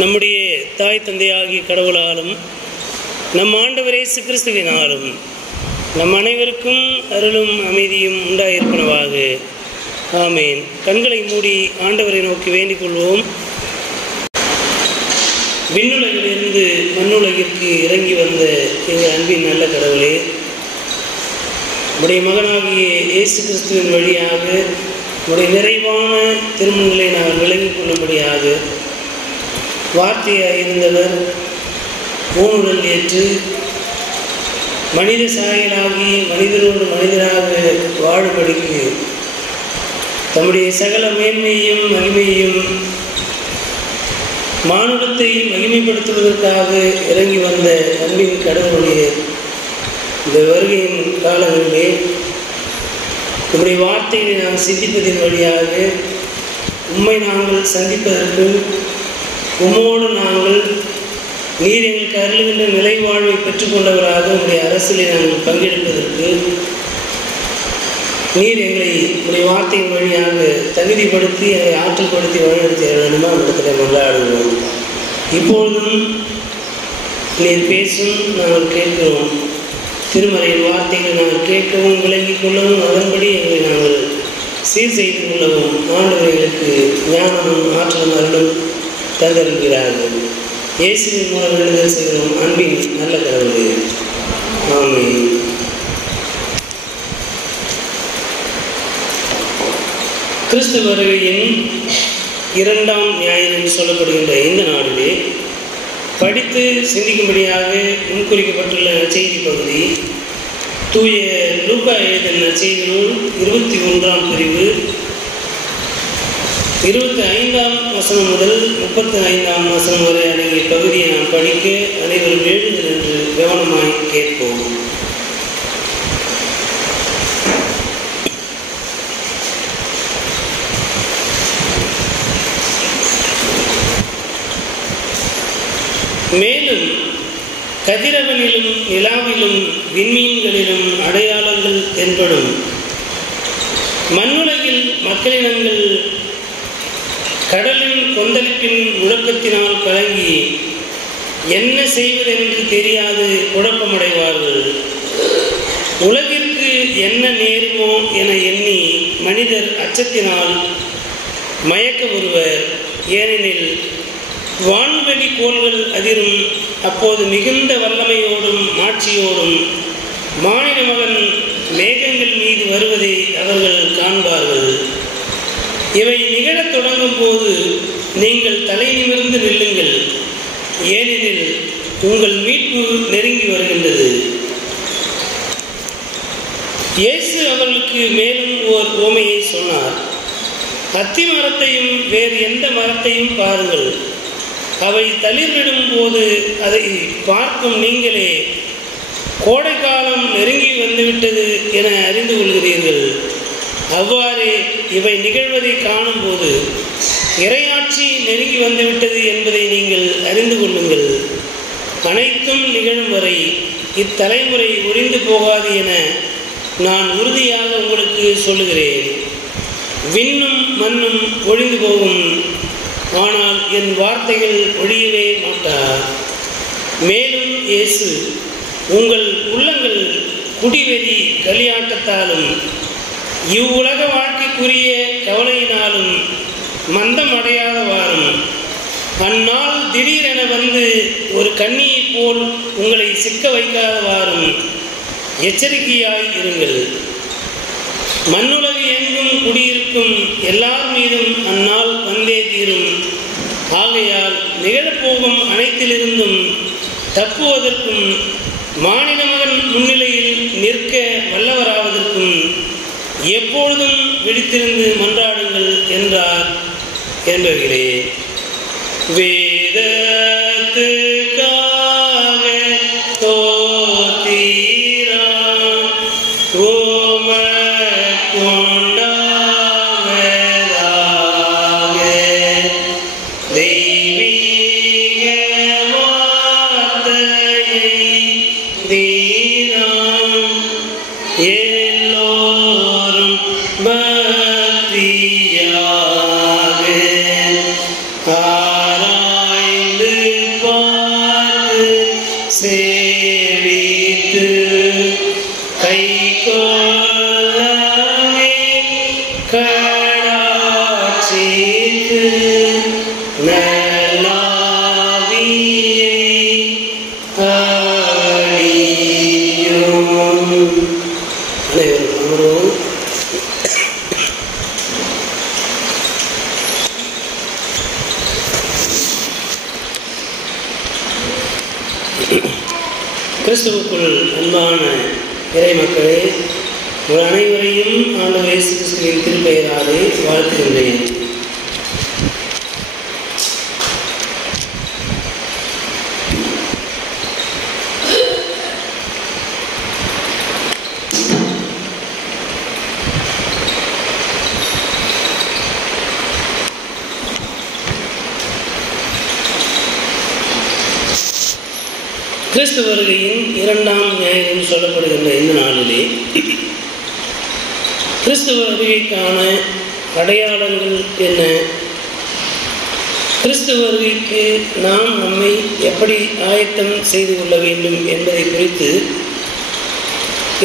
நம்முடைய தாய் தந்தையாகிய கடவுளாலும் நம் ஆண்டவர் இயேசு கிறிஸ்துவினாலும் நம் அனைவருக்கும் அருளும் அமைதியும் உண்டாயிருப்பனவாக. ஆமேன். கண்களை மூடி ஆண்டவரை நோக்கி வேண்டிக் கொள்வோம். விண்ணுலகிலிருந்து மண்ணுலகிற்கு இறங்கி வந்த எங்கள் அன்பின் நல்ல கடவுளே, உடைய மகனாகிய இயேசு கிறிஸ்துவின் வழியாக உடைய நிறைவான திருமணங்களை நாங்கள் விளங்கிக் கொள்ளும்படியாக வார்த்தையாக இருந்தவர் பூணுடல் ஏற்று மனித சாயலாகி மனிதரோடு மனிதராக வாழும்படிக்கு தம்முடைய சகல மேன்மையும் மகிமையும் மானுடத்தை மகிமைப்படுத்துவதற்காக இறங்கி வந்த அன்பின் கடவுளுடைய இந்த வருகையின் காலங்களிலே நம்முடைய வார்த்தைகளை நாம் சிந்திப்பதின் வழியாக உம்மை நாங்கள் சந்திப்பதற்கு, உம்மோடு நாங்கள் நீர் எங்களுக்கு அருளுகின்ற நிலை வாழ்வை பெற்றுக்கொண்டவராக உங்களுடைய அரசியலை நாங்கள் பங்கெடுப்பதற்கு நீர் எங்களை உடைய வார்த்தையின் வழியாக தகுதிப்படுத்தி அதை ஆற்றல்படுத்தி வழிநடத்தி வேண்டுமா இடத்துல மன்றாடுவோம். இப்பொழுதும் நீர் பேசும் நாங்கள் கேட்கிறோம். திருமறையின் வார்த்தைகளை நாங்கள் கேட்கவும் விளங்கிக் கொள்ளவும் அதன்படி எங்களை நாங்கள் சீர் செய்து கொள்ளவும் ஆண்டவர்களுக்கு ஞானமும் ஆற்றலும் அருளும் தந்திருக்கிறார்கள். இயேசுவின் மூலம் எழுதல் செய்கிறோம் அன்பின் நல்ல கடவுளே. ஆமென். கிறிஸ்து வருகையின் 2ஆம் ஞாயிறு என்று சொல்லப்படுகின்ற இந்த நாளிலே படித்து சிந்திக்கும்படியாக முன்குறிக்கப்பட்டுள்ள செய்தி பகுதி தூய லூக்கா எழுதின செய்தி நூல் 21ஆம் பிரிவு 25ஆம் வசனம் முதல் 35ஆம் வசனம் வரை அடங்கிய பகுதியை நாம் படிக்க அனைவரும் எழுந்து நின்று கவனமாய் கேட்போம். மேலும் கதிரவனிலும் நிலாவிலும் விண்மீன்களிலும் அடையாளங்கள் தென்படும். மண்ணுலகில் மக்களினங்கள் கடலின் கொந்தளிப்பின் முழக்கத்தினால் கலங்கி என்ன செய்வதென்று தெரியாது குழப்பமடைவார்கள். உலகிற்கு என்ன நேருமோ என எண்ணி மனிதர் அச்சத்தினால் மயக்கமுறுவர். ஏனெனில் வான்வெளி கோள்கள் அதிரும். அப்போது மிகுந்த வல்லமையோடும் மாட்சியோடும் மானிட மகன் மேகங்கள் மீது வருவதை அவர்கள் காண்பார்கள். இவை நிகழத் தொடங்கும் போது நீங்கள் தலை நிமிர்ந்து நில்லுங்கள், ஏனெனில் உங்கள் மீட்பு நெருங்கி வருகின்றது. இயேசு அவர்களுக்கு மேலும் ஓர் உவமையை சொன்னார். அத்தி மரத்தையும் வேறு எந்த மரத்தையும் பாருங்கள். அவை தளிர்விடும் போது அதை பார்க்கும் நீங்களே கோடைக்காலம் நெருங்கி வந்துவிட்டது என அறிந்து கொள்கிறீர்கள். அவ்வாறே இவை நிகழ்வதை காணும்போது இறையாட்சி நெருங்கி வந்துவிட்டது என்பதை நீங்கள் அறிந்து கொள்ளுங்கள். அனைத்தும் நிகழும் வரை இத்தலைமுறை ஒழிந்து போகாது என நான் உறுதியாக உங்களுக்கு சொல்லுகிறேன். விண்ணும் மண்ணும் ஒழிந்து போகும், ஆனால் என் வார்த்தைகள் ஒழியவே மாட்டார். மேலும் இயேசு உங்கள் உள்ளங்கள் குடிவெறி களியாட்டத்தாலும் இவ்வுலக வாழ்க்கைக்குரிய கவலையினாலும் மந்தம் அடையாதவாறும் அந்நாள் திடீரென வந்து ஒரு கண்ணியை போல் உங்களை சிக்க வைக்காதவாறும் எச்சரிக்கையாய் இருங்கள். மண்ணுலகு எங்கும் குடியிருக்கும் எல்லார் மீதும் அந்நாள் வந்தே தீரும். ஆகையால் நிகழப்போகும் அனைத்திலிருந்தும் தப்புவதற்கும் மானிட மகன் முன்னிலையில் நிற்க வல்லவராவதற்கும் எப்பொழுதும் விழித்திருந்து மன்றாடுங்கள் என்றார் என்பவர்களே. வேதத்துக்காக தோத்திரம் கொண்டாவதாக தெய்வீக வார்த்தையை தீனம் எல்லோரும் பக்தியாக சேர்த்து நல்லாவியை அளியும். அனைவரும் அமர்வோம். கிறிஸ்துவுக்குள் அன்பான இறை மக்களே, உங்கள் அனைவரையும் ஆண்டவர் இயேசு கிறிஸ்துவின் திருப்பெயராலே வாழ்த்துகின்றேன். கிறிஸ்து வருகையின் 2ஆம் ஞாயிறு சொல்லப்படுகின்ற இந்த நாளிலே கிறிஸ்து வருகைக்கான அடையாளங்கள் என்ன, கிறிஸ்து வருகைக்கு நாம் நம்மை எப்படி ஆயத்தம் செய்து கொள்ள வேண்டும் என்பதை குறித்து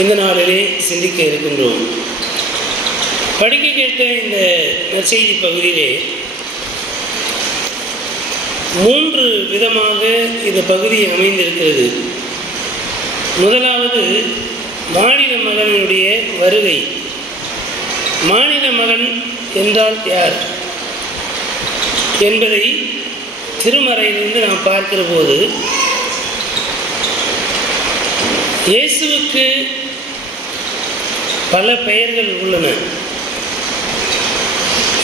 இந்த நாளிலே சிந்திக்க இருக்கின்றோம். படிக்க கேட்ட இந்த நற்செய்தி பகுதியிலே 3 விதமாக இந்த பகுதி அமைந்திருக்கிறது. முதலாவது மானிட மகனுடைய வருகை. மானிட மகன் என்றால் யார் என்பதை திருமறையிலிருந்து நாம் பார்க்கிற போது, இயேசுவுக்கு பல பெயர்கள் உள்ளன.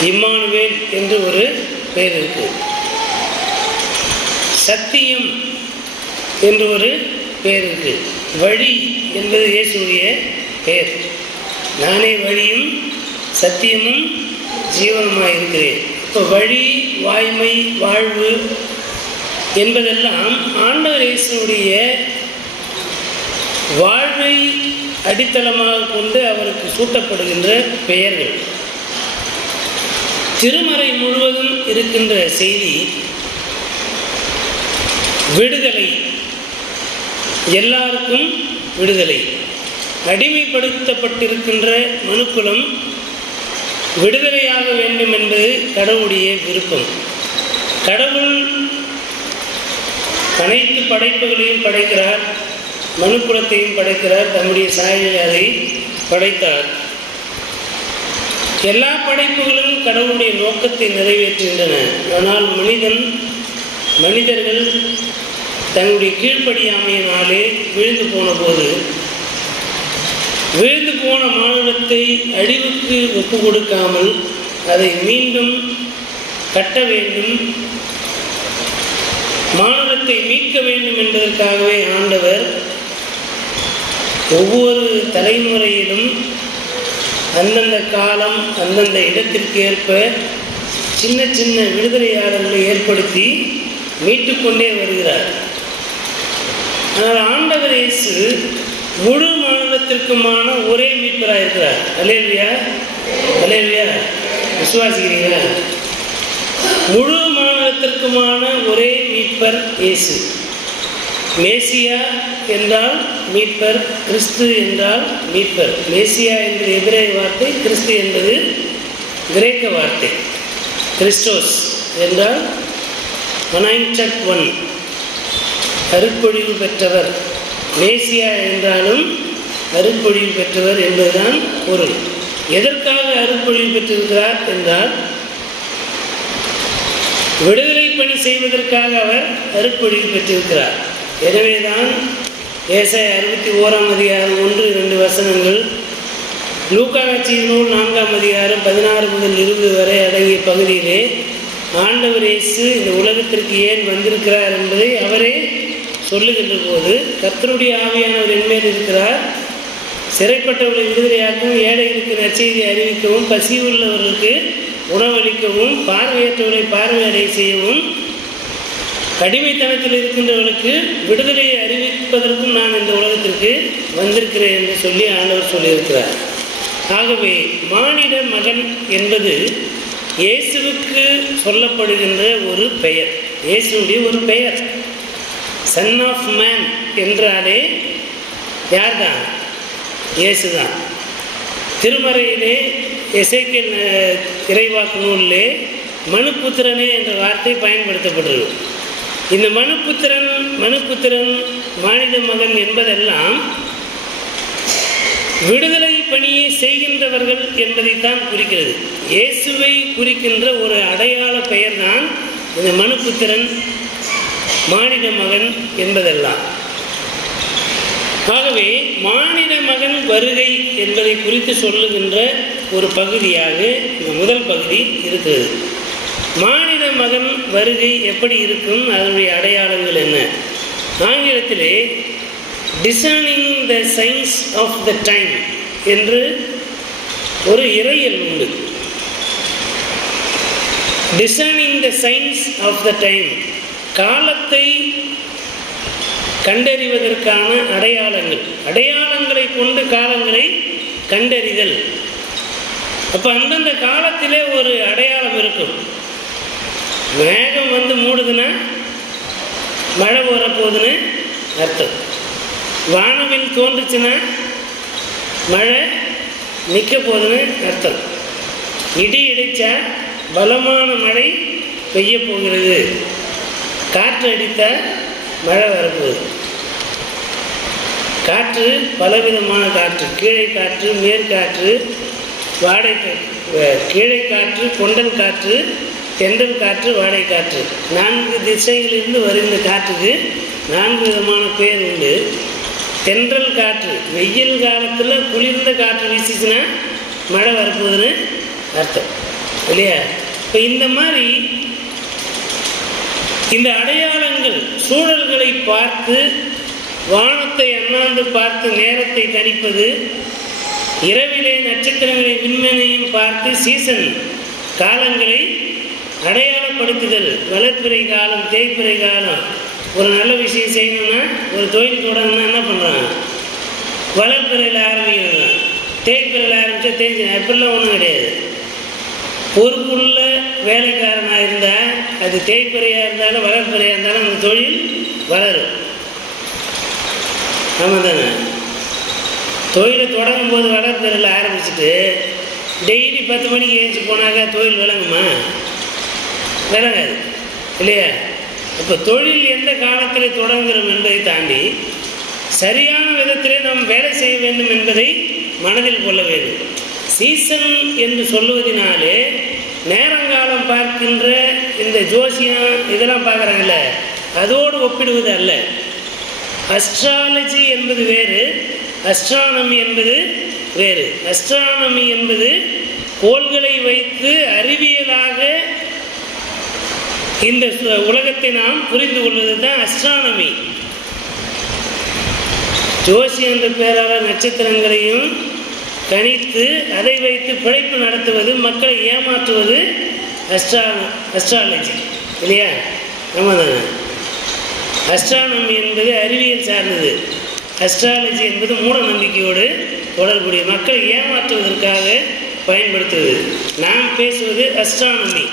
இம்மானுவேல் என்று ஒரு பெயர் இருக்கு. சத்தியம் என்று ஒரு பெயர் இருக்கு. வழி என்பது இயேசுடைய பெயர். நானே வழியும் சத்தியமும் ஜீவனுமாய் இருக்கிறேன். இப்போ வழி, வாய்மை, வாழ்வு என்பதெல்லாம் ஆண்டவர் இயேசுடைய வாழ்வை அடித்தளமாக கொண்டு அவருக்கு சூட்டப்படுகின்ற பெயர்கள். திருமறை முழுவதும் இருக்கின்ற செய்தி விடுதலை, எல்லாருக்கும் விடுதலை. அடிமைப்படுத்தப்பட்டிருக்கின்ற மனுக்குலம் விடுதலையாக வேண்டும் என்பது கடவுளுடைய விருப்பம். கடவுள் அனைத்து படைப்புகளையும் படைக்கிறார், மனுக்குலத்தையும் படைக்கிறார், தம்முடைய சாயலில் அதை படைத்தார். எல்லா படைப்புகளும் கடவுளுடைய நோக்கத்தை நிறைவேற்றுகின்றன. ஆனால் மனிதர்கள் தங்களுடைய கீழ்ப்படியாமையினாலே விழுந்து போன போது, விழுந்து போன மானுடத்தை அழிவுக்கு ஒப்பு கொடுக்காமல் அதை மீண்டும் கட்ட வேண்டும், மானுடத்தை மீட்க வேண்டும் என்பதற்காகவே ஆண்டவர் ஒவ்வொரு தலைமுறையிலும் அந்தந்த காலம் அந்தந்த இடத்திற்கு ஏற்ப சின்ன சின்ன விடுதலையாளர்களை ஏற்படுத்தி மீட்டுக்கொண்டே வருகிறார். ஆனால் ஆண்டவர் இயேசு முழு மானுடத்திற்குமான ஒரே மீட்பராக இருக்கிறார். அல்லேலூயா, அல்லேலூயா. விசுவாசிக்கிறீங்களா? முழு மானுடத்திற்குமான ஒரே மீட்பர் இயேசு. மேசியா என்றால் மீட்பர், கிறிஸ்து என்றால் மீட்பர். மேசியா என்பது எபிரேய வார்த்தை, கிறிஸ்து என்பது கிரேக்க வார்த்தை. கிறிஸ்டோஸ் என்றால் அனாயிண்டட் ஒன், அருட்பொழிவு பெற்றவர். மேசியா என்றாலும் அருட்பொழிவு பெற்றவர் என்பதுதான் பொருள். எதற்காக அருட்பொழிவு பெற்றிருக்கிறார் என்றால், விடுதலை பணி செய்வதற்காக அவர் அருட்பொழிவு பெற்றிருக்கிறார். எனவேதான் ஏசாயா 61ஆம் அதிகாரம் 1-2 வசனங்கள், லூக்கா நற்செய்தி நூல் 4ஆம் அதிகாரம் 16 முதல் 20 வரை அடங்கிய பகுதியிலே ஆண்டவர் இயேசு இந்த உலகத்திற்கு ஏன் வந்திருக்கிறார் என்பதை அவரே சொல்லுகின்ற போது, கர்த்தருடைய ஆவியானவர் என்மேல் இருக்கிறார், சிறைப்பட்டவர்களை விடுதலையாக்கவும், ஏழைகளுக்கு நற்செய்தியை அறிவிக்கவும், பசி உள்ளவர்களுக்கு உணவளிக்கவும், பார்வையற்றவர்களை பார்வையடைய செய்யவும், அடிமைத்தனத்தில் இருக்கின்றவர்களுக்கு விடுதலையை அறிவிப்பதற்கும் நான் இந்த உலகத்திற்கு வந்திருக்கிறேன் என்று சொல்லி ஆண்டவர் சொல்லியிருக்கிறார். ஆகவே மானிட மகன் என்பது இயேசுவுக்கு சொல்லப்படுகின்ற ஒரு பெயர், இயேசுடைய ஒரு பெயர். சன் ஆஃப் மேன் என்றாலே யார் தான்? இயேசுதான். திருமறையிலே எசேக்கியேல் இறைவாக்கு நூலிலே மனுப்புத்திரனே என்ற வார்த்தை பயன்படுத்தப்பட்டிருக்கு. இந்த மனுப்புத்திரன் மானிட மகன் என்பதெல்லாம் விடுதலை பணியை செய்கின்றவர்கள் என்பதைத்தான் குறிக்கிறது. இயேசுவை குறிக்கின்ற ஒரு அடையாள பெயர் தான் இந்த மனுப்புத்திரன் மானிட மகன் என்பதெல்லாம். ஆகவே மானிட மகன் வருகை என்பதை குறித்து சொல்லுகின்ற ஒரு பகுதியாக இந்த முதல் பகுதி இருக்கிறது. மானிட மகன் வருகை எப்படி இருக்கும், அதனுடைய அடையாளங்கள் என்ன? ஆங்கிலத்திலே discerning the signs of the time என்று ஒரு இறையல் உண்டு. Discerning the signs of the time, காலத்தை கண்டறிவதற்கான அடையாளங்களை கொண்டு காலங்களை கண்டறிதல். அப்போ அந்தந்த காலத்திலே ஒரு அடையாளம் இருக்கும். மேகம் வந்து மூடுதுன்னா மழை வரப்போகுதுன்னு அர்த்தம். வானவில் தோன்றுச்சுன்னா மழை நிற்க போகுதுன்னு அர்த்தம். இடி இடித்தா பலமான மழை பெய்ய போகிறது. காற்று அடித்தால் மழை வரப்போகுது. காற்று பலவிதமான காற்று, கீழே காற்று, மேற்காற்று, வாடை கீழே காற்று, கொண்டல் காற்று, தென்றல் காற்று, வாடை காற்று. 4 திசைகளிலிருந்து வருகின்ற காற்றுக்கு 4 விதமான பேர் உண்டு. தென்றல் காற்று, வெயில் காலத்தில் குளிர்ந்த காற்று வீசிச்சுன்னா மழை வரப்போகுதுன்னு அர்த்தம் இல்லையா? இப்போ இந்த மாதிரி இந்த அடையாளங்கள் சூழல்களை பார்த்து, வானத்தை அண்ணாந்து பார்த்து நேரத்தை கணிப்பது, இரவிலே நட்சத்திரங்களை விண்மீனையும் பார்த்து சீசன் காலங்களை அடையாளப்படுத்துதல். வளர்ப்பிறை காலம், தேய்ப்பிறை காலம். ஒரு நல்ல விஷயம் செய்யணும்னா, ஒரு தொழில் தொடங்கணும்னா என்ன பண்ணுறாங்க? வளர்ப்பிறையில் ஆரம்பிக்கிறாங்க. தேய்ப்பிறையில் ஆரம்பித்தா தேய்ச்சி அப்படிலாம் ஒன்றும் கிடையாது. பொறுப்புள்ள வேலைக்காரனாக இருந்தால் அது தேய்ப்பிறையாக இருந்தாலும் வளர்ப்பிறையாக இருந்தாலும் அந்த தொழில் வளரும். ஆமாம் தானே? தொழிலை தொடங்கும் போது வளர்ப்பிறையில் ஆரம்பிச்சுட்டு டெய்லி 10 மணிக்கு ஏஞ்சி போனாக்கா தொழில் விளங்குமா? விளங்காது இல்லையா? இப்போ தொழில் எந்த காலத்தில் தொடங்குகிறோம் என்பதை தாண்டி சரியான விதத்திலே நாம் வேலை செய்ய வேண்டும் என்பதை மனதில் கொள்ள வேண்டும். சீசன் என்று சொல்லுவதனாலே நேரங்காலம் பார்க்கின்ற இந்த ஜோசியம் இதெல்லாம் பார்க்குறாங்கல்ல, அதோடு ஒப்பிடுவது அல்ல. அஸ்ட்ராலஜி என்பது வேறு, அஸ்ட்ரானமி என்பது வேறு. அஸ்ட்ரானமி என்பது கோள்களை வைத்து அறிவியலாக இந்த உலகத்தை நாம் புரிந்து கொள்வது தான் அஸ்ட்ரானமி. ஜோசி என்ற பெயரால் நட்சத்திரங்களையும் கணித்து அதை வைத்து பிழைப்பு நடத்துவது, மக்களை ஏமாற்றுவது அஸ்ட்ராலஜி இல்லையா? ஆமாம் தானே? அஸ்ட்ரானமி என்பது அறிவியல் சார்ந்தது. அஸ்ட்ராலஜி என்பது மூட நம்பிக்கையோடு தொடர்புடைய, மக்களை ஏமாற்றுவதற்காக பயன்படுத்துவது. நாம் பேசுவது அஸ்ட்ரானமி.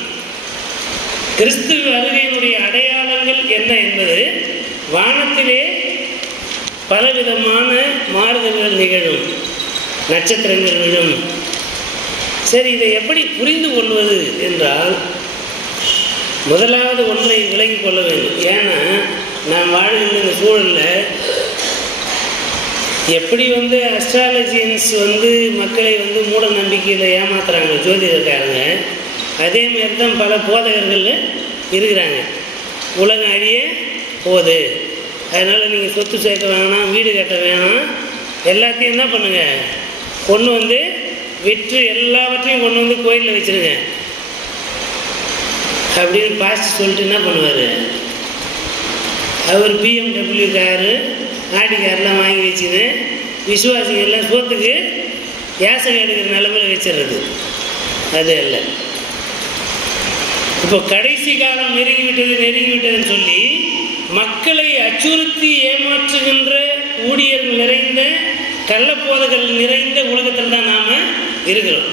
கிறிஸ்துவ வருகையினுடைய அடையாளங்கள் என்ன என்பது, வானத்திலே பலவிதமான மாறுதல்கள் நிகழும், நட்சத்திரங்கள் விழும். சரி, இதை எப்படி புரிந்து கொள்வது என்றால், முதலாவது ஒன்றை விலகி கொள்ள வேண்டும். ஏன்னா நாம் வாழ்கின்ற இந்த சூழலில் எப்படி அஸ்ட்ராலஜியன்ஸ் மக்களை மூட நம்பிக்கையில் ஏமாத்துறாங்க ஜோதிடக்காரங்க, அதே மாதிரி தான் பல போதகர்கள் இருக்கிறாங்க. உலகம் அழிய போகுது, அதனால் நீங்கள் சொத்து சேர்க்க வேணாம், வீடு கட்ட வேணாம், எல்லாத்தையும் என்ன பண்ணுங்கள், கொண்டு விற்று எல்லாவற்றையும் கொண்டு கோயிலில் வச்சுருங்க அப்படின்னு பாஸ்ட் சொல்லிட்டு என்ன பண்ணுவார், அவர் BMW காரு ஆடி காரெலாம் வாங்கி வச்சுன்னு விசுவாசிகள்லாம் சோத்துக்கு யாசகம் எடுக்கிற நிலைமையில் வச்சிடுறது. அது அல்ல. இப்போ கடைசி காலம் நெருங்கிவிட்டதுன்னு சொல்லி மக்களை அச்சுறுத்தி ஏமாற்றுகின்ற ஊழியர்கள் நிறைந்த, கள்ளப்போதகள் நிறைந்த உலகத்தில் தான் நாம் இருக்கிறோம்.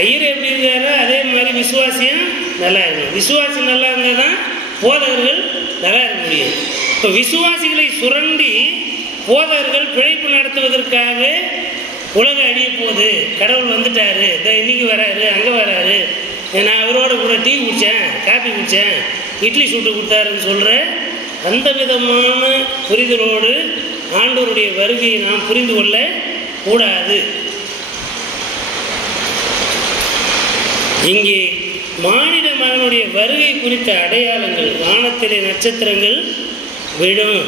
ஐயர் எப்படி இருக்காரோ அதே மாதிரி விசுவாசியம் நல்லா இருக்கணும். விசுவாசம் நல்லா இருந்தால் தான் போதகர்கள் நல்லா இருக்க முடியும். இப்போ விசுவாசிகளை சுரண்டி போதகர்கள் பிழைப்பு நடத்துவதற்காக உலகம் அழிய போகுது, கடவுள் வந்துட்டாரு, இன்னைக்கு வராரு, அங்கே வராரு, நான் அவரோட கூட டீ குடித்தேன், காஃபி குடித்தேன், இட்லி சுட்டு கொடுத்தாருன்னு சொல்கிற அந்த விதமான புரிதலோடு ஆண்டவருடைய வருகையை நாம் புரிந்து கொள்ள கூடாது. இங்கே மானிட மகனுடைய வருகை குறித்த அடையாளங்கள், வானத்திலே நட்சத்திரங்கள் விடும்,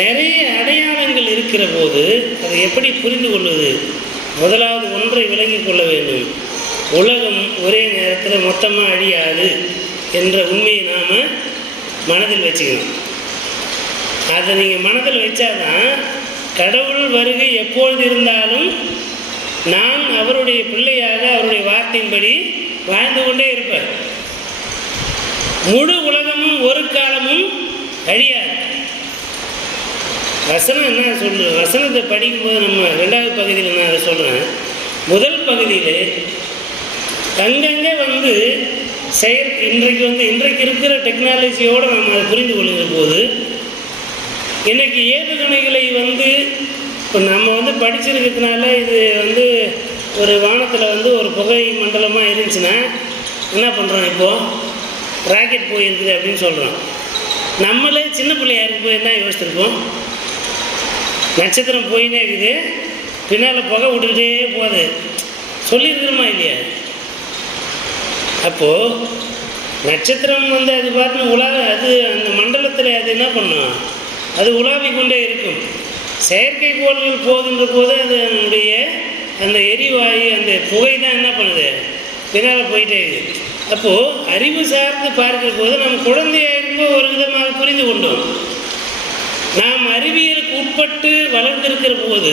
நிறைய அடையாளங்கள் இருக்கிற போது அதை எப்படி புரிந்து கொள்வது? முதலாவது ஒன்றை விளங்கிக் கொள்ள வேண்டும். உலகம் ஒரே நேரத்தில் மொத்தமாக அழியாது என்ற உண்மையை நாம் மனதில் வச்சுக்கணும். அதை நீங்கள் மனதில் வச்சாதான் கடவுள் வருகை எப்பொழுது இருந்தாலும் நான் அவருடைய பிள்ளையாக அவருடைய வார்த்தையின்படி வாழ்ந்து கொண்டே இருப்பேன். முழு உலகமும் ஒரு காலமும் அழியாது. வசனம் என்ன சொல்ற? வசனத்தை படிக்கும்போது நம்ம 2வது பகுதியில் நான் அதை சொல்கிறேன். முதல் பகுதியில் அங்கங்கே இன்றைக்கு இருக்கிற டெக்னாலஜியோடு நம்ம அதை புரிந்து கொள்கிற போது, இன்றைக்கி ஏவுகணைகளை இப்போ நம்ம படிச்சிருக்கிறதுனால இது ஒரு வானத்தில் ஒரு புகை மண்டலமாக இருந்துச்சுன்னா என்ன பண்ணுறோம்? இப்போது ராக்கெட் போயிருக்குது அப்படின்னு சொல்கிறோம். நம்மளே சின்ன பிள்ளையாக இருக்கும்போது என்ன யோசிச்சிருப்போம்? நட்சத்திரம் போயினே இருக்குது, பின்னால் புகை விட்டுக்கிட்டே போகுது, சொல்லியிருக்கிறோமா இல்லையா? அப்போது நட்சத்திரம் அது பார்த்து அது அந்த மண்டலத்தில் அது என்ன பண்ணும்? அது உலாவிக் கொண்டே இருக்கும். செயற்கைக்கோள்கள் போகின்ற போது அது அதனுடைய அந்த எரிவாயு அந்த புகை தான் என்ன பண்ணுது? பின்னால் போயிட்டே இருக்குது. அப்போது அறிவு சார்ந்து பார்க்கிற போது நம்ம குழந்தையாக இருக்கும்போது ஒரு விதமாக புரிந்து கொண்டோம். நாம் அறிவியலுக்கு உட்பட்டு வளர்ந்திருக்கிற போது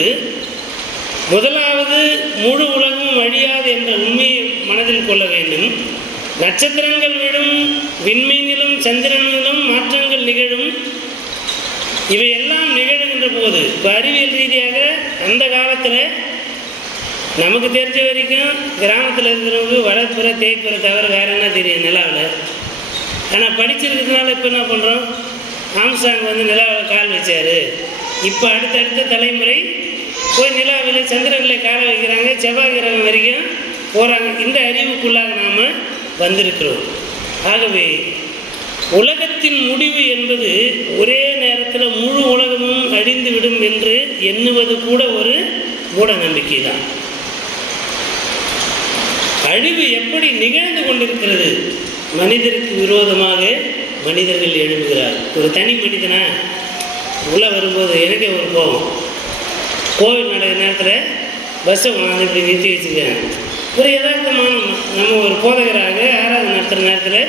முதலாவது முழு உலகம் அழியாது என்ற உண்மையை மனதில் கொள்ள வேண்டும். நட்சத்திரங்கள் விடும், விண்மீனிலும் சந்திரனிலும் மாற்றங்கள் நிகழும். இவையெல்லாம் நிகழுகின்ற போது இப்போ அறிவியல் ரீதியாக அந்த காலத்தில் நமக்கு தெரிஞ்ச வரைக்கும் கிராமத்தில் இருக்கிறவங்க வளர்ப்புற தேய்ப்புற தவிர வேறு என்ன தெரியும் நிலாவில். ஆனால் படிச்சிருக்கிறதுனால இப்போ என்ன பண்ணுறோம்? ஆம்சாங் நிலாவில் கால் வச்சார். இப்போ அடுத்தடுத்த தலைமுறை போய் நிலாவில் சந்திரனில் காலை வைக்கிறாங்க, செவ்வாய் கிரகம் வரைக்கும் போகிறாங்க. இந்த அறிவுக்குள்ளாக நாம் வந்திருக்கிறோம். ஆகவே உலகத்தின் முடிவு என்பது ஒரே நேரத்தில் முழு உலகமும் அழிந்துவிடும் என்று எண்ணுவது கூட ஒரு மூட நம்பிக்கை தான். அழிவு எப்படி நிகழ்ந்து கொண்டிருக்கிறது? மனிதருக்கு விரோதமாக மனிதர்கள் எழுப்புகிறார். ஒரு தனி மனிதனா உள்ளே வரும்போது எனக்கே ஒரு கோபம். கோவில் நடக்கிற நேரத்தில் பஸ்ஸை கொண்டாந்து இப்படி நிறுத்தி வச்சுருக்கேன். ஒரு யதார்த்தமான நம்ம ஒரு போதகராக ஆராதனை நடத்துகிற நேரத்தில்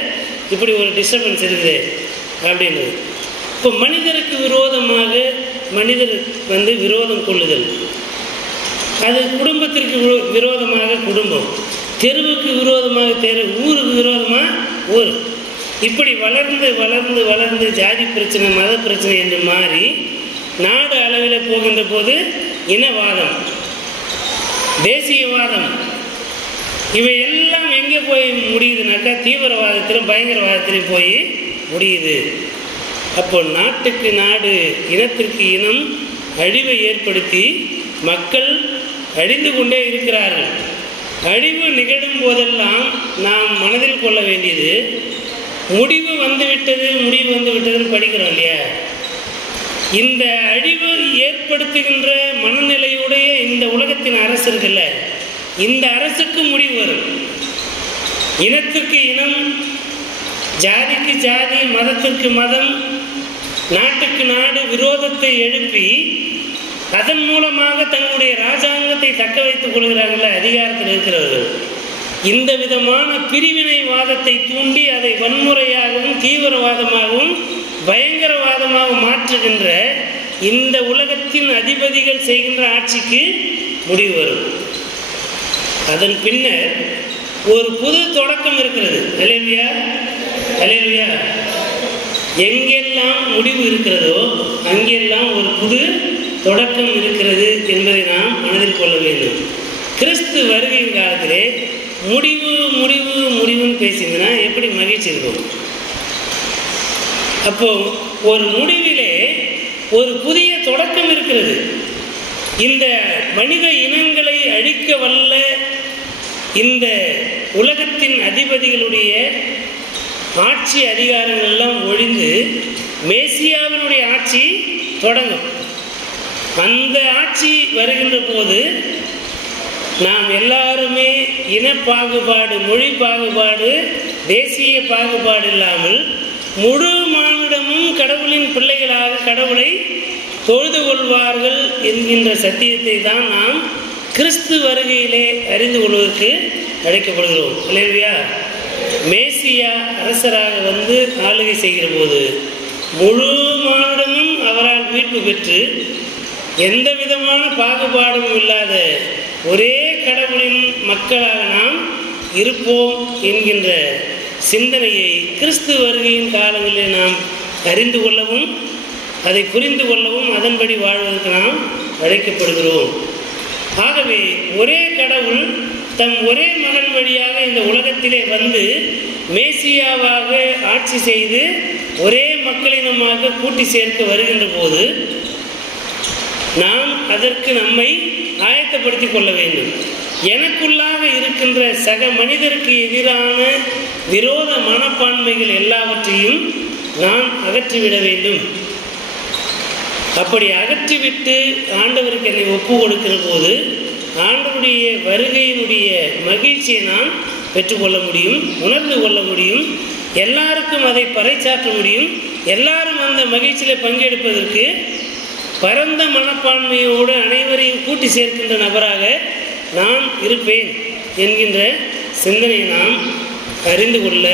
இப்படி ஒரு டிஸ்டர்பன்ஸ் இருக்குது அப்படின்றது. இப்போ மனிதருக்கு விரோதமாக மனிதர் விரோதம் கொள்ளுதல், அது குடும்பத்திற்கு விரோதமாக குடும்பம், தெருவுக்கு விரோதமாக தெரு, ஊருக்கு விரோதமாக ஊர், இப்படி வளர்ந்து வளர்ந்து வளர்ந்து ஜாதி பிரச்சனை மத பிரச்சனை என்று மாறி நாடு அளவில் போகின்ற போது இனவாதம், தேசியவாதம், இவை எல்லாம் எங்கே போய் முடியுதுனாக்கா தீவிரவாதத்திலும் பயங்கரவாதத்திலும் போய் முடியுது. அப்போ நாட்டுக்கு நாடு, இனத்திற்கு இனம் அழிவை ஏற்படுத்தி மக்கள் அழிந்து கொண்டே இருக்கிறார்கள். அழிவு நிகழும் போதெல்லாம் நாம் மனதில் கொள்ள வேண்டியது, முடிவு வந்துவிட்டதுன்னு படிக்கிறோம் இல்லையா? இந்த அழிவு ஏற்படுத்துகின்ற மனநிலையுடைய இந்த உலகத்தின் அரசு இருக்குல்ல, இந்த அரசுக்கு முடிவு வரும். இனத்திற்கு இனம், ஜாதிக்கு ஜாதி, மதத்திற்கு மதம், நாட்டுக்கு நாடு விரோதத்தை எழுப்பி அதன் மூலமாக தங்களுடைய ராஜாங்கத்தை தக்க வைத்துக் கொள்கிறார்கள் அதிகாரத்தில் இருக்கிறவர்கள். இந்த விதமான பிரிவினைவாதத்தை தூண்டி அதை வன்முறையாகவும் தீவிரவாதமாகவும் பயங்கரவாதமாக மாற்றுகின்ற இந்த உலகத்தின் அதிபதிகள் செய்கின்ற ஆட்சிக்கு முடிவு வரும். அதன் பின்னர் ஒரு புது தொடக்கம் இருக்கிறது. அல்லேலூயா, அல்லேலூயா. எங்கெல்லாம் முடிவு இருக்கிறதோ அங்கெல்லாம் ஒரு புது தொடக்கம் இருக்கிறது என்பதை நாம் மனதில் கொள்ள வேண்டும். கிறிஸ்து வருகையின் காலத்திலே முடிவு முடிவு முடிவுன்னு பேசிங்கன்னா எப்படி மகிழ்ச்சி இருக்கும்? அப்போ ஒரு முடிவிலே ஒரு புதிய தொடக்கம் இருக்கிறது. இந்த மனித இனங்களை அழிக்க வல்ல இந்த உலகத்தின் அதிபதிகளுடைய ஆட்சி அதிகாரங்கள் எல்லாம் ஒழிந்து மேசியாவினுடைய ஆட்சி தொடங்கும். அந்த ஆட்சி வருகின்ற போது நாம் எல்லாருமே இன பாகுபாடு, மொழி பாகுபாடு, தேசிய பாகுபாடு இல்லாமல் முழு மானிடமும் கடவுளின் பிள்ளைகளாக கடவுளை தொழுது கொள்வார்கள் என்கின்ற சத்தியத்தை தான் நாம் கிறிஸ்து வருகையிலே அறிந்து கொள்வதற்கு அழைக்கப்படுகிறோம். அல்லேலூயா. மேசியா அரசராக வந்து ஆளுகை செய்கிற போது முழு மானிடமும் அவரால் மீட்பு பெற்று எந்த விதமான பாகுபாடும் இல்லாத ஒரே கடவுளின் மக்களாக நாம் இருப்போம் என்கின்ற சிந்தனையை கிறிஸ்து வருகையின் காலங்களில் நாம் அறிந்து கொள்ளவும் அதை புரிந்து கொள்ளவும் அதன்படி வாழ்வதற்கு நாம் அழைக்கப்படுகிறோம். ஆகவே ஒரே கடவுள் தம் ஒரே மகன் வழியாக இந்த உலகத்திலே வந்து மேசியாவாக ஆட்சி செய்து ஒரே மக்களினமாக கூட்டி சேர்க்க வருகின்ற போது நாம் அதற்கு நம்மை ஆயத்தப்படுத்திக் கொள்ள வேண்டும். எனக்குள்ளாக இருக்கின்ற சக மனிதருக்கு எதிரான விரோத மனப்பான்மைகள் எல்லாவற்றையும் நான் அகற்றிவிட வேண்டும். அப்படி அகற்றிவிட்டு ஆண்டவருக்கு என்னை ஒப்பு கொடுக்கிற போது ஆண்டவருடைய வருகையினுடைய மகிழ்ச்சியை நான் பெற்றுக்கொள்ள முடியும், உணர்ந்து கொள்ள முடியும், எல்லாருக்கும் அதை பறைசாற்ற முடியும். எல்லாரும் அந்த மகிழ்ச்சியில் பங்கெடுப்பதற்கு பரந்த மனப்பான்மையோடு அனைவரையும் கூட்டி சேர்க்கின்ற நபராக நான் இருப்பேன் என்கின்ற சிந்தனையை நாம் அறிந்து கொள்ள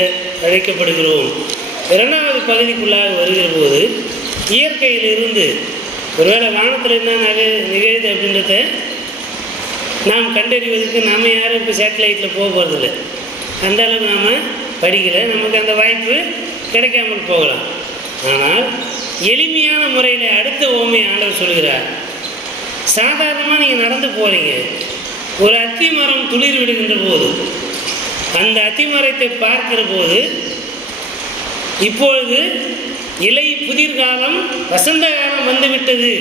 அழைக்கப்படுகிறோம். இரண்டாவது பகுதிக்குள்ளாக வருகிற போது இயற்கையிலிருந்து ஒருவேளை வானத்தில் என்ன நிகழ்து அப்படின்றத நாம் கண்டறிவதற்கு நாம் யாரும் இப்போ சேட்டலைட்டில் போக போகிறதில்ல. அந்த அளவுக்கு நாம் படிக்கலை, நமக்கு அந்த வாய்ப்பு கிடைக்காமல் போகலாம். ஆனால் எளிமையான முறையில் அடுத்த ஓமை ஆண்டவர் சொல்கிறார். சாதாரணமாக நீங்கள் நடந்து போகிறீங்க, ஒரு அத்தி மரம் துளிர் விடுகின்ற போது அந்த அத்தி மரத்தை பார்க்கிற போது இப்பொழுது இலை புதிர்காலம், வசந்த காலம் வந்துவிட்டது,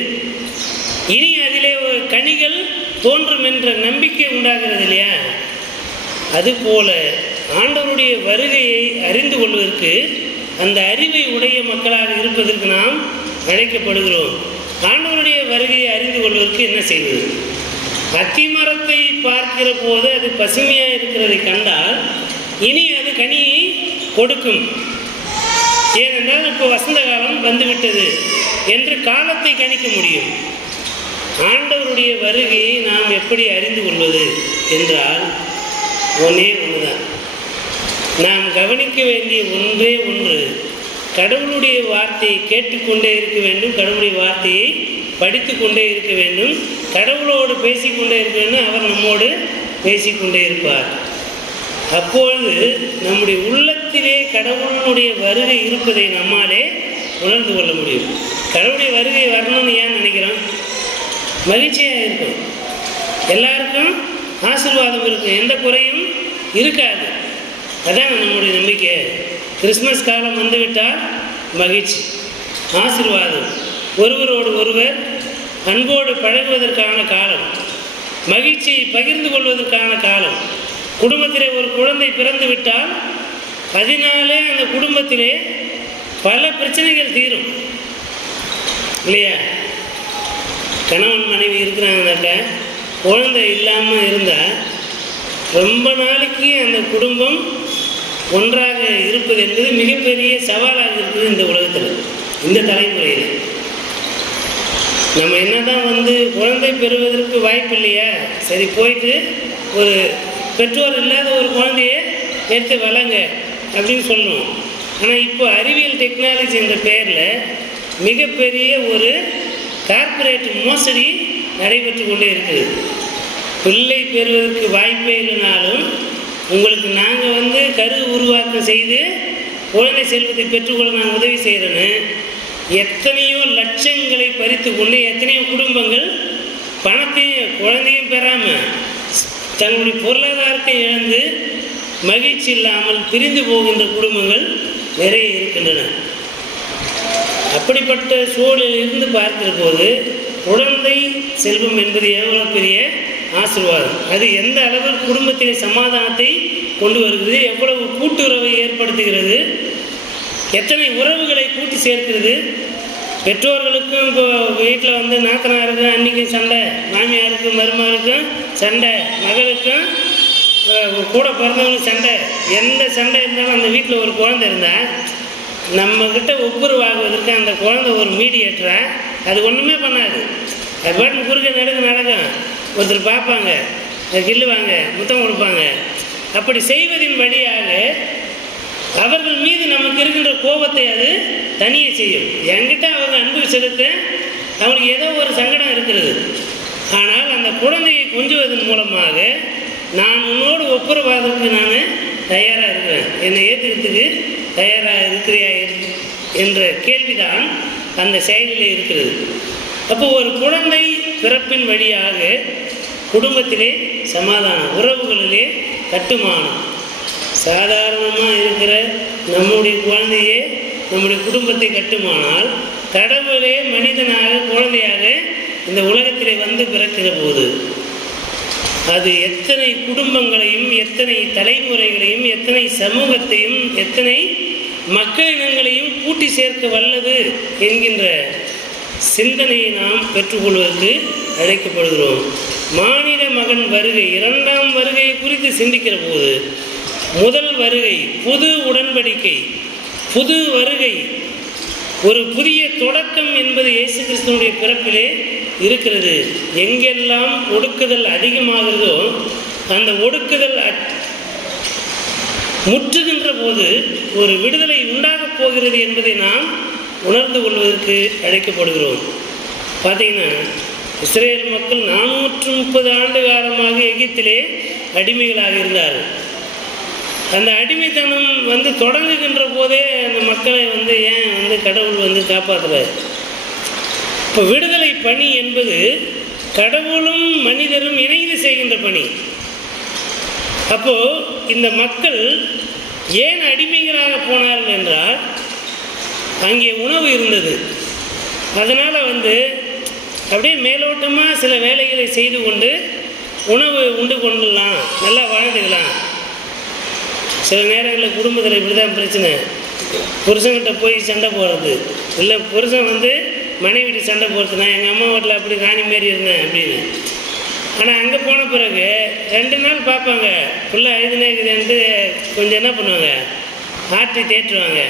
இனி அதிலே ஒரு கனிகள் தோன்றும் என்ற நம்பிக்கை உண்டாகிறது இல்லையா? அதுபோல ஆண்டவருடைய வருகையை அறிந்து கொள்வதற்கு அந்த அறிவை உடைய மக்களாக இருப்பதற்கு நாம் அழைக்கப்படுகிறோம். ஆண்டவருடைய வருகையை அறிந்து கொள்வதற்கு என்ன செய்வது? அத்திமரத்தை பார்க்கிற போது அது பசுமையாக இருக்கிறதை கண்டால் இனி அது கனியை கொடுக்கும். ஏனென்றால் இப்போ வசந்த காலம் வந்துவிட்டது என்று காலத்தை கணிக்க முடியும். ஆண்டவருடைய வருகையை நாம் எப்படி அறிந்து கொள்வது என்றால் ஒன்றே ஒன்றுதான். நாம் கவனிக்க வேண்டிய ஒன்றே ஒன்று, கடவுளுடைய வார்த்தையை கேட்டுக்கொண்டே இருக்க வேண்டும், கடவுளுடைய வார்த்தையை படித்து கொண்டே இருக்க வேண்டும், கடவுளோடு பேசிக்கொண்டே இருக்க வேண்டும். அவர் நம்மோடு பேசிக்கொண்டே இருப்பார். அப்பொழுது நம்முடைய உள்ளத்திலே கடவுளுடைய வருகை இருப்பதை நம்மாலே உணர்ந்து கொள்ள முடியும். கடவுளுடைய வருகை வரணும்னு ஏன் நினைக்கிறோம்? மகிழ்ச்சியாக இருக்கும், எல்லாருக்கும் ஆசீர்வாதம் இருக்கும், எந்த குறையும் இருக்காது. அதான் நம்முடைய நம்பிக்கை. கிறிஸ்மஸ் காலம் வந்துவிட்டால் மகிழ்ச்சி, ஆசீர்வாதம், ஒருவரோடு ஒருவர் அன்போடு பழகுவதற்கான காலம், மகிழ்ச்சியை பகிர்ந்து கொள்வதற்கான காலம். குடும்பத்திலே ஒரு குழந்தை பிறந்து விட்டால் அதனாலே அந்த குடும்பத்திலே பல பிரச்சனைகள் தீரும் இல்லையா? கணவன் மனைவி இருக்கிறாங்கனாக்க குழந்தை இல்லாமல் இருந்தால் ரொம்ப நாளைக்கு அந்த குடும்பம் ஒன்றாக இருப்பது என்பது மிகப்பெரிய சவாலாக இருக்குது இந்த உலகத்தில், இந்த தலைமுறையில். நம்ம என்னதான் குழந்தை பெறுவதற்கு வாய்ப்பு இல்லையா, சரி போயிட்டு ஒரு பெற்றோர் இல்லாத ஒரு குழந்தைய எடுத்து வளங்க அப்படின்னு சொல்லணும். ஆனால் இப்போ அறிவியல் டெக்னாலஜி என்ற பெயரில் மிகப்பெரிய ஒரு கார்ப்பரேட் மோசடி நடைபெற்று கொண்டே இருக்குது. பிள்ளை பெறுவதற்கு வாய்ப்பே இல்லைனாலும் உங்களுக்கு நாங்கள் கரு உருவாக்கம் செய்து குழந்தை செல்வத்தை பெற்றுக்கொள்ள நான் உதவி செய்கிறேன்னு எத்தனையோ லட்சங்களை பறித்து கொண்டு எத்தனையோ குடும்பங்கள் பணத்தையும் குழந்தையும் பெறாமல் தங்களுடைய பொருளாதாரத்தை இழந்து மகிழ்ச்சி இல்லாமல் பிரிந்து போகின்ற குடும்பங்கள் நிறைய இருக்கின்றன. அப்படிப்பட்ட சூழலில் இருந்து பார்க்கிற போது குழந்தை செல்வம் என்பது எவ்வளோ பெரிய ஆசீர்வாதம். அது எந்த அளவில் குடும்பத்திலே சமாதானத்தை கொண்டு வருகிறது, எவ்வளவு கூட்டுறவை ஏற்படுத்துகிறது, எத்தனை உறவுகளை கூட்டி சேர்க்கிறது. பெற்றோர்களுக்கும் இப்போ வீட்டில் வந்து நாத்தனாருக்கும் அன்றைக்கும் சண்டை, மாமியாருக்கும் மருமகளுக்கும் சண்டை, மகளுக்கும் கூட பிறந்தவங்களுக்கு சண்டை. எந்த சண்டை இருந்தாலும் அந்த வீட்டில் ஒரு குழந்தை இருந்தால் நம்மக்கிட்ட ஒப்புரவாகுவதற்கு அந்த குழந்தை ஒரு மீடியேட்டராக அது ஒன்றுமே பண்ணாது. அது பாட்டு குறுக்க நடுக்க நடக்கும். ஒருத்தர் பார்ப்பாங்க, கில்லுவாங்க, முத்தம் கொடுப்பாங்க. அப்படி செய்வதின் வழியாக அவர்கள் மீது நமக்கு இருக்கின்ற கோபத்தை அது தனியே செய்யும். என்கிட்ட அவங்க அன்பு செலுத்த அவனுக்கு ஏதோ ஒரு சங்கடம் இருக்கிறது. ஆனால் அந்த குழந்தையை கொஞ்சுவதன் மூலமாக நான் உன்னோடு ஒப்புரவாதத்துக்கு நான் தயாராக இருக்கிறேன், என்னை ஏற்றுக்கிறதுக்கு தயாராக இருக்கிறியா என்ற கேள்விதான் அந்த செயலில் இருக்கிறது. அப்போ ஒரு குழந்தை பிறப்பின் வழியாக குடும்பத்திலே சமாதானம், உறவுகளிலே கட்டுமானம். சாதாரணமாக இருக்கிற நம்முடைய குழந்தையே நம்முடைய குடும்பத்தை கட்டுமானால், கடவுளே மனிதனாக குழந்தையாக இந்த உலகத்திலே வந்து பிறக்கிற போது அது எத்தனை குடும்பங்களையும், எத்தனை தலைமுறைகளையும், எத்தனை சமூகத்தையும், எத்தனை மக்களினங்களையும் கூட்டி சேர்க்க வல்லது என்கின்ற சிந்தனையை நாம் பெற்றுக்கொள்வதற்கு அழைக்கப்படுகிறோம். மானிட மகன் வருகை, இரண்டாம் வருகையை குறித்து சிந்திக்கிற போது முதல் வருகை புது உடன்படிக்கை, புது வருகை, ஒரு புதிய தொடக்கம் என்பது இயேசு கிறிஸ்துவினுடைய பிறப்பிலே இருக்கிறது. எங்கெல்லாம் ஒடுக்குதல் அதிகமாகிறதோ அந்த ஒடுக்குதல் முற்றுகின்ற போது ஒரு விடுதலை உண்டாகப் போகிறது என்பதை நாம் உணர்ந்து கொள்வதற்கு அழைக்கப்படுகிறோம். பார்த்தீங்கன்னா இஸ்ரேல் மக்கள் 430 ஆண்டு காலமாக எகிப்திலே அடிமைகளாக இருந்தார்கள். அந்த அடிமைத்தனம் வந்து தொடங்குகின்ற போதே அந்த மக்களை வந்து ஏன் வந்து கடவுள் வந்து காப்பாற்றுறார். இப்போ விடுதலை பணி என்பது கடவுளும் மனிதரும் இணைந்து செய்கின்ற பணி. அப்போ இந்த மக்கள் ஏன் அடிமைகளாக போனார்கள் என்றால் அங்கே உணவு இருந்தது. அதனால் வந்து அப்படியே மேலோட்டமாக சில வேலைகளை செய்து கொண்டு உணவு உண்டு கொள்ளலாம், நல்லா வாழ்ந்துக்கலாம். சில நேரங்களில் குடும்பத்தில் இப்படி தான் பிரச்சனை. புருஷன்கிட்ட போய் சண்டை போடுறது, இல்லை புருஷன் வந்து மனைவிட்டு சண்டை போடுறது. நான் எங்கள் அம்மா வீட்டில் அப்படி ராணி மாரி இருந்தேன் அப்படின்னு. ஆனால் அங்கே போன பிறகு 2 நாள் பார்ப்பாங்க, ஃபுல்லாக அழுதுனேக்குதுன்ட்டு கொஞ்சம் என்ன பண்ணுவாங்க, ஆற்றி தேற்றுவாங்க.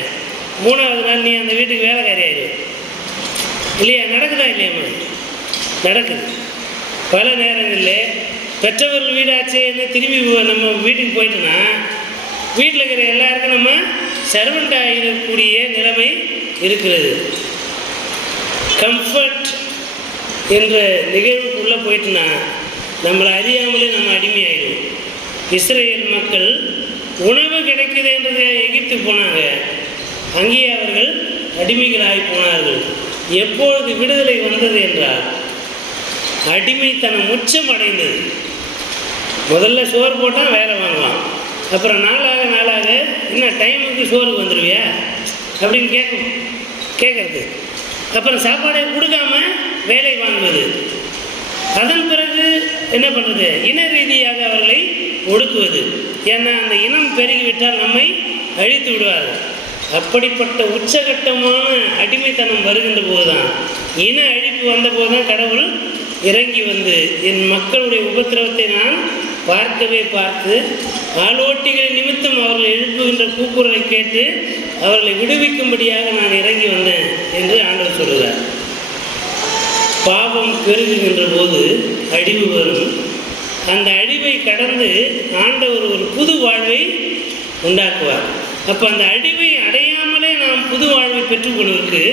3ஆவது நாள் நீ அந்த வீட்டுக்கு வேலைக்காரி ஆயிடும் இல்லையா? நடக்குதா இல்லையாம்மா? நடக்குது. பல நேரங்களில் பெற்றவர்கள் வீடாச்சேன்னு திரும்பி நம்ம வீட்டுக்கு போயிட்டோன்னா வீட்டில் இருக்கிற எல்லாருக்கும் நம்ம சர்வெண்ட் ஆகிடக்கூடிய நிலைமை இருக்கிறது. கம்ஃபர்ட் என்ற நிகழ்வுக்குள்ளே போயிட்டுனா நம்மளை அறியாமலே நம்ம அடிமையாகிடும். இஸ்ரேல் மக்கள் உணவு கிடைக்குது என்றது எகிப்துக்கு போனாங்க, அங்கேயே அவர்கள் அடிமைகளாகி போனார்கள். எப்பொழுது விடுதலை வந்தது என்றால் அடிமைத்தனம் உச்சம் அடைந்தது. முதல்ல சோறு போட்டால் வேலை வாங்குவான், அப்புறம் நாளாக என்ன டைமுக்கு சோறுக்கு வந்துடுவியா அப்படின்னு கேட்கறது. அப்புறம் சாப்பாடை கொடுக்காம வேலை வாங்குவது. அதன் பிறகு என்ன பண்ணுறது? இன ரீதியாக அவர்களை ஒடுக்குவது. ஏன்னா அந்த இனம் பெருகிவிட்டால் நம்மை அழித்து விடுவார்கள். அப்படிப்பட்ட உச்சகட்டமான அடிமைத்தனம் வருகின்ற போதுதான், இன அழிப்பு வந்த போதுதான் கடவுள் இறங்கி வந்து என் மக்களுடைய உபத்திரவத்தை நான் பார்த்து ஆளோட்டிகளின் நிமித்தம் அவர்கள் எழுப்புகின்ற கூக்குரலை கேட்டு அவர்களை விடுவிக்கும்படியாக நான் இறங்கி வந்தேன் என்று ஆண்டவர் சொல்கிறார். பாவம் பெருகுகின்ற போது அழிவு வரும். அந்த அழிவை கடந்து ஆண்டவர் ஒரு புது வாழ்வை உண்டாக்குவார். அப்போ அந்த அழிவை அடையாமலே நாம் புது வாழ்வை பெற்றுக்கொள்வதற்கு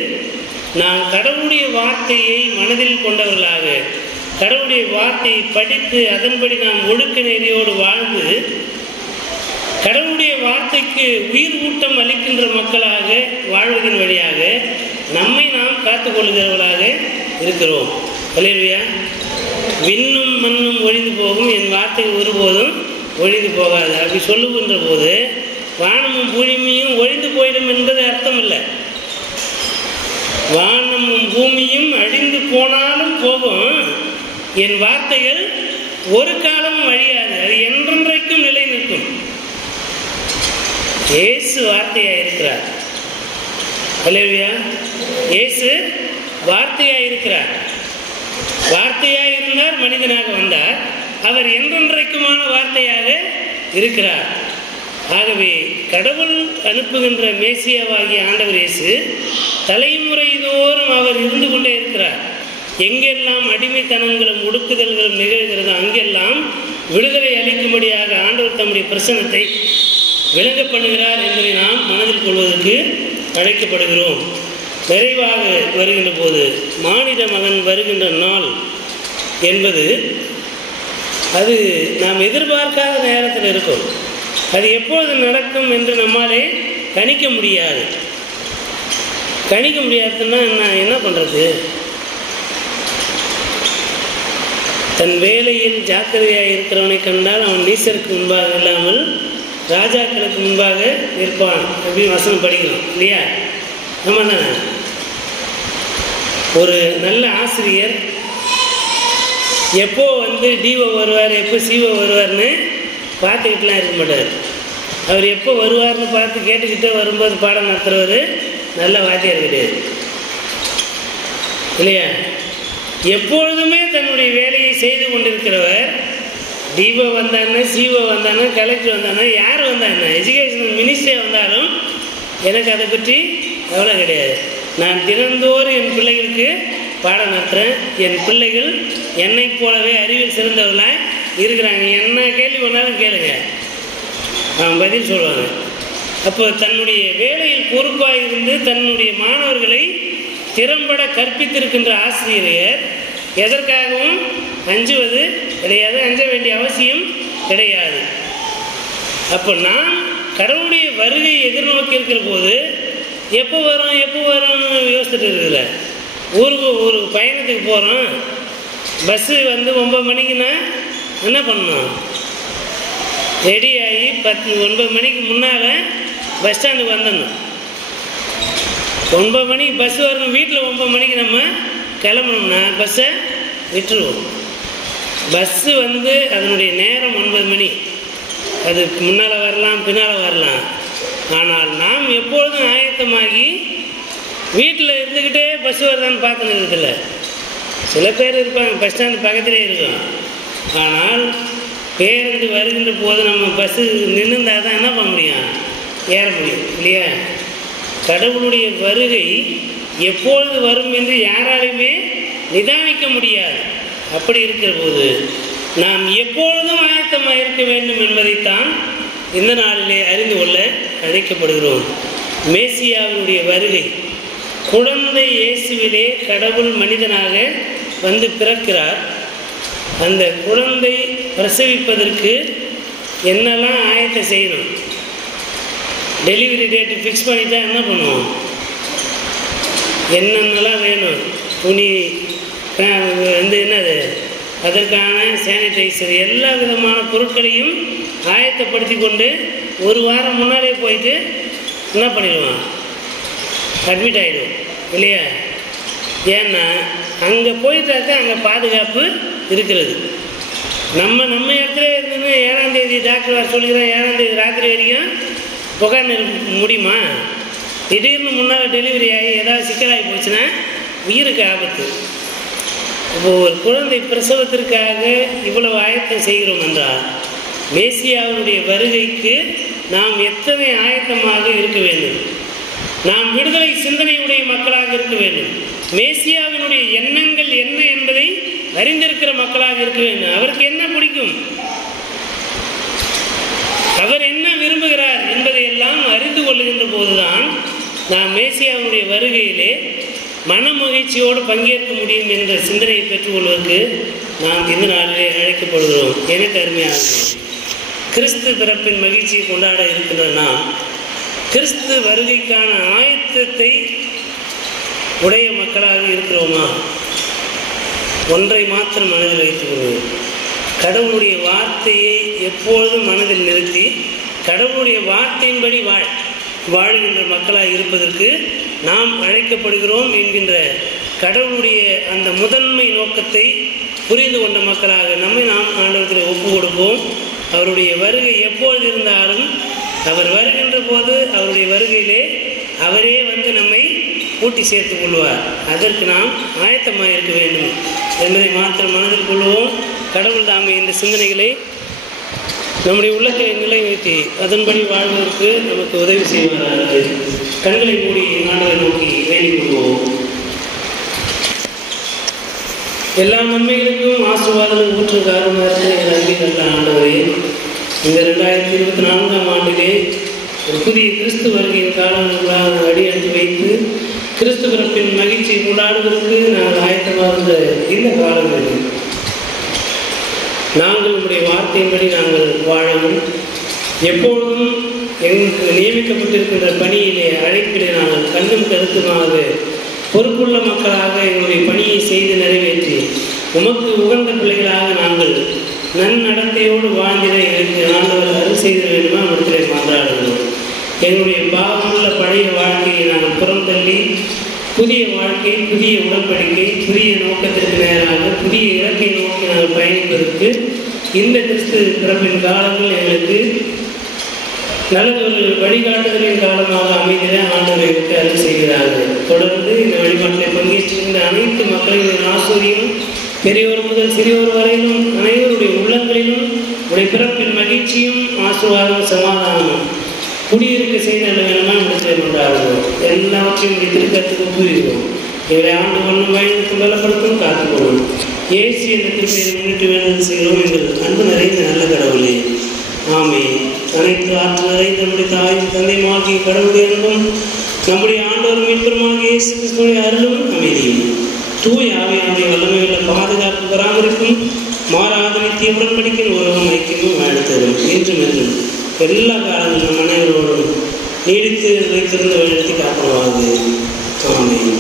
நாம் கடவுளுடைய வார்த்தையை மனதில் கொண்டவர்களாக, கடவுளுடைய வார்த்தையை படித்து அதன்படி நாம் ஒழுக்க நெறியோடு வாழ்ந்து கடவுளுடைய வார்த்தைக்கு உயிர் ஊட்டம் அளிக்கின்ற மக்களாக வாழ்வதன் வழியாக நம்மை நாம் காத்துக்கொள்கிறவர்களாக இருக்கிறோம். அல்லேலூயா. விண்ணும் மண்ணும் ஒழிந்து போகும், என் வார்த்தை ஒருபோதும் ஒழிந்து போகாது. அப்படி சொல்லுகின்ற போது வானமும் பூமியும் ஒழிந்து போயிடும் என்பது அர்த்தம் இல்லை. வானமும் பூமியும் அழிந்து போனாலும் போகும், என் வார்த்தைகள் ஒரு காலமும் அழியாது, அது என்றென்றைக்கும் நிலை நிற்கும். இயேசு வார்த்தையாக இருக்கிறார். அல்லேலூயா. இயேசு வார்த்தையாக இருக்கிறார். வார்த்தையாக இருந்தார், மனிதனாக வந்தார். அவர் என்றென்றைக்குமான வார்த்தையாக இருக்கிறார். ஆகவே கடவுள் அனுப்புகின்ற மேசியாவாகிய ஆண்டவர் இயேசு தலைமுறை தோறும் அவர் இருந்து கொண்டே இருக்கிறார். எங்கெல்லாம் அடிமைத்தனங்களும் ஒடுக்குதல்களும் நிகழ்கிறதோ அங்கெல்லாம் விடுதலை அளிக்கும்படியாக ஆண்டவர் தம்முடைய பிரசன்னத்தை விளங்க பண்ணுகிறார் என்பதை நாம் மனதில் கொள்வதற்கு அழைக்கப்படுகிறோம். நிறைவாக வருகின்ற போது மானிட மகன் வருகின்ற நாள் என்பது அது நாம் எதிர்பார்க்காத நேரத்தில் இருக்கும். அது எப்பொழுது நடக்கும் என்று நம்மாலே கணிக்க முடியாது. கணிக்க முடியாதுன்னா என்ன பண்ணுறது? தன் வேலையில் ஜாக்கிரதையாக இருக்கிறவனை கண்டால் அவன் நீசருக்கு முன்பாக இல்லாமல் ராஜாக்களுக்கு முன்பாக நிற்பான் அப்படின்னு வசனம் படிக்கலாம் இல்லையா? ஆமா தானே? ஒரு நல்ல ஆசிரியர் எப்போ டிஓ வருவார், எப்போ சிஓ வருவார்னு பார்த்துக்கிட்டுலாம் இருக்க மாட்டார். அவர் எப்போ வருவார்னு பார்த்து கேட்டுக்கிட்டே வரும்போது பாடம் நடத்துகிறவர் நல்ல வாத்தியார் கிடையாது இல்லையா? எப்பொழுதுமே தன்னுடைய வேலையை செய்து கொண்டிருக்கிறவர் டிஓ வந்தானே, சிஓ வந்தானே, கலெக்டர் வந்தானே, யார் வந்தானே, எஜுகேஷன் மினிஸ்டர் வந்தாலும் எனக்கு அதை பற்றி கவலை கிடையாது. நான் தினந்தோறும் என் பிள்ளைகளுக்கு பாடம் நடத்துகிறேன். என் பிள்ளைகள் என்னை போலவே அறிவில் சிறந்தவர்களாக இருக்கிறாங்க. என்ன கேள்வி பண்ணாலும் கேளுங்க, அவன் பதில் சொல்லுவாங்க. அப்போ தன்னுடைய வேலையில் பொறுப்பாக இருந்து தன்னுடைய மாணவர்களை திறம்பட கற்பித்திருக்கின்ற ஆசிரியர் எதற்காகவும் அஞ்சுவது கிடையாது, அஞ்ச வேண்டிய அவசியம் கிடையாது. அப்போ நாம் கடவுளுடைய வருகையை எதிர்நோக்கி இருக்கிற போது எப்போ வரும்னு யோசிச்சுட்டு இருக்குல்ல. ஊருக்கு ஒரு பயணத்துக்கு போகிறோம், பஸ்ஸு 9 மணிக்குன்னா என்ன பண்ணணும்? ரெடி ஆகி 9 மணிக்கு முன்னால் பஸ் ஸ்டாண்டுக்கு வந்துடணும். 9 மணிக்கு பஸ் வரணும். வீட்டில் 9 மணிக்கு நம்ம கிளம்பணும்னா பஸ்ஸை விட்டுருவோம். பஸ்ஸு அதனுடைய நேரம் 9 மணி. அது முன்னால் வரலாம், பின்னால் வரலாம். ஆனால் நாம் எப்பொழுதும் ஆயத்தமாகி வீட்டில் இருந்துக்கிட்டே பஸ் வருதான்னு பார்த்துன்னு இருக்குதுல்ல. சில பேர் இருப்பாங்க, பஸ் ஸ்டாண்டு பக்கத்திலே இருக்கும். ஆனால் பேருந்து வருகின்ற போது நம்ம பஸ்ஸு நின்றுந்தால் தான் என்ன பண்ண முடியும்? ஏற முடியும் இல்லையா? கடவுளுடைய வருகை எப்பொழுது வரும் என்று யாராலுமே நிதானிக்க முடியாது. அப்படி இருக்கிற போது நாம் எப்பொழுதும் ஆயத்தமாக இருக்க வேண்டும் என்பதைத்தான் இந்த நாளிலே அறிந்து கொள்ள அழைக்கப்படுகிறோம். மேசியாவினுடைய வருகை, குழந்தை இயேசுவிலே கடவுள் மனிதனாக பிறக்கிறார். அந்த குழந்தை பிரசவிப்பதற்கு என்னெல்லாம் ஆயத்தம் செய்யணும்? டெலிவரி டேட்டு ஃபிக்ஸ் பண்ணிட்டா என்ன பண்ணுவோம்? என்னென்னலாம் வேணும்? துணி என்னது, அதற்கான சானிடைசர், எல்லா விதமான பொருட்களையும் ஆயத்தப்படுத்தி கொண்டு ஒரு வாரம் முன்னாலே போயிட்டு என்ன பண்ணிடுவான்? அட்மிட் ஆகிடுவோம் இல்லையா? ஏன்னா அங்கே போயிட்டாக்க அங்கே பாதுகாப்பு இருக்கிறது. நம்ம இடத்துல இருந்துன்னு 7ஆம் தேதி டாக்டர் வர சொல்லிக்கிறோம், 7ஆம் தேதி ராத்திரி வரைக்கும் உட்காந்து முடியுமா? திடீர்னு முன்னால் டெலிவரி ஆகி ஏதாவது சிக்கலாகி போச்சுன்னா உயிருக்கு ஆபத்து. இப்போ ஒரு குழந்தை பிரசவத்திற்காக இவ்வளவு ஆயத்தம் செய்கிறோம் என்றால் மேசியாவினுடைய வருகைக்கு நாம் எத்தனை ஆயத்தமாக இருக்க வேண்டும்? நாம் விடுதலை சிந்தனையுடைய மக்களாக இருக்க வேண்டும். மேசியாவினுடைய எண்ணங்கள் என்ன என்பதை அறிந்திருக்கிற மக்களாக இருக்க வேண்டும். அவருக்கு என்ன பிடிக்கும், அவர் என்ன விரும்புகிறார் என்பதை எல்லாம் அறிந்து கொள்ளுகின்ற போதுதான் நாம் மேசியாவினுடைய வருகையிலே மன மகிழ்ச்சியோடு பங்கேற்க முடியும் என்ற சிந்தனையை பெற்றுக்கொள்வதற்கு நாம் இந்த நாளிலே அழைக்கப்படுகிறோம். எனக்கு அருமையாக கிறிஸ்து பிறப்பின் மகிழ்ச்சியை கொண்டாட இருக்கின்ற நாம் கிறிஸ்து வருகைக்கான ஆயத்தத்தை உடைய மக்களாக இருக்கிறோமா? ஒன்றை மாத்திரம் மனதில் வைத்துக் கொள்வோம். கடவுளுடைய வார்த்தையை எப்பொழுதும் மனதில் நிறுத்தி கடவுளுடைய வார்த்தையின்படி வாழ்கின்ற மக்களாக இருப்பதற்கு நாம் அழைக்கப்படுகிறோம் என்கின்ற கடவுளுடைய அந்த முதன்மை நோக்கத்தை புரிந்து கொண்ட மக்களாக நம்மை நாம் ஆண்டவரத்தில் ஒப்பு கொடுப்போம். அவருடைய வருகை எப்பொழுது இருந்தாலும் அவர் வருகின்ற போது அவருடைய வருகையிலே அவரே வந்து நம்மை கூட்டி சேர்த்துக் கொள்வார். அதற்கு நாம் ஆயத்தமாக இருக்க வேண்டும் என்பதை மாத்திரம் மனதில் கொள்வோம். கடவுள் தாமே இந்த சிந்தனைகளை நம்முடைய உள்ளத்தை நிலைநிறுத்தி அதன்படி வாழ்வதற்கு நமக்கு உதவி செய்வார்கள். கண்களை மூடி ஆண்டவரை நோக்கி வேண்டிக் கொள்வோம். எல்லா நன்மைகளுக்கும் ஆசீர்வாதம் ஊற்று காரணமாக இருக்கிற அன்பின் ஆண்டவரே, இந்த 2024ஆம் ஆண்டிலே ஒரு புதிய கிறிஸ்து வருகையின் காலங்களாக அடியெடுத்து வைத்து கிறிஸ்து பிறப்பின் மகிழ்ச்சியை கொண்டாடுவதற்கு நாங்கள் ஆயத்தமாக இருந்த இந்த காலங்களில் நாங்கள் உங்களுடைய வார்த்தையின்படி நாங்கள் வாழவும் எப்பொழுதும் எங்களுக்கு நியமிக்கப்பட்டிருக்கின்ற பணியிலே அழைப்பிலே நாங்கள் கண்ணும் கருத்துமாக பொறுப்புள்ள மக்களாக எங்களுடைய பணியை செய்து நிறைவேற்றி உமக்கு உகந்த பிள்ளைகளாக நாங்கள் நன்னடத்தையோடு வாழ்ந்திட எங்களுக்கு ஆண்டவர் அருள் செய்த வேண்டுமா இடத்திலே மன்றாடுகிறோம். எங்களுடைய பாவமுள்ள பழைய வாழ்க்கையை நாங்கள் புறந்தள்ளி புதிய வாழ்க்கை, புதிய உடன்படிக்கை, புதிய நோக்கத்திற்கு நேராக புதிய இலக்கை நோக்கி நாங்கள் பயணிப்பதற்கு இந்த கிறிஸ்து பிறப்பின் காலங்கள் எங்களுக்கு நல்லதொரு வழிகாட்டுதலின் காலமாக அமைதிட ஆண்டவரை விட்டு அருள் செய்கிறார்கள். தொடர்ந்து இந்த வழிபாட்டில் பங்கேற்றிருக்கின்ற அனைத்து மக்களின் ஆசிரியும் பெரியோர் முதல் சிறியோர் வரையிலும் அனைவருடைய உள்ளங்களிலும் உடைய பிறப்பின் மகிழ்ச்சியும் ஆசீர்வாதம் சமாதானமும் குடியிருக்க செய்த வேணுமா இடத்தை கொண்டாடுகிறோம். எல்லாவற்றையும் திருக்கத்துக்கு ஒப்புகிறோம். இவரை ஆண்டு கொள்ளும் வயதுக்கு பலப்படுத்தும் காத்துக்கொள்ளும். ஏசி என்ற திருப்பையை முன்னிட்டு வேண்டுதல் செய்கிறோம். எங்கள் அன்பு நிறைந்த நல்ல கடவுளே, ஆமே. அனைத்து ஆற்றல் நிறைந்த நம்முடைய தாயும் தந்தையுமாகிய கடவுளுடைய அன்பும் நம்முடைய ஆண்டோரும் மீட்பருமாகிய இயேசு கிறிஸ்துவின் அருளும் அமைதியும் தூய ஆவியானுடைய வல்லமையுள்ள பாதுகாப்பு பராமரிப்பும் மாறாத நித்திய உடன்படிக்கையின் உறவும் ஐக்கியமும் வாழ்த்தரும் என்றும் என்றும் எல்லா காலங்களும் நம் அனைவரோடும் நீடித்து வைத்திருந்த வழிநடத்தி காப்பவாது. ஆமென்.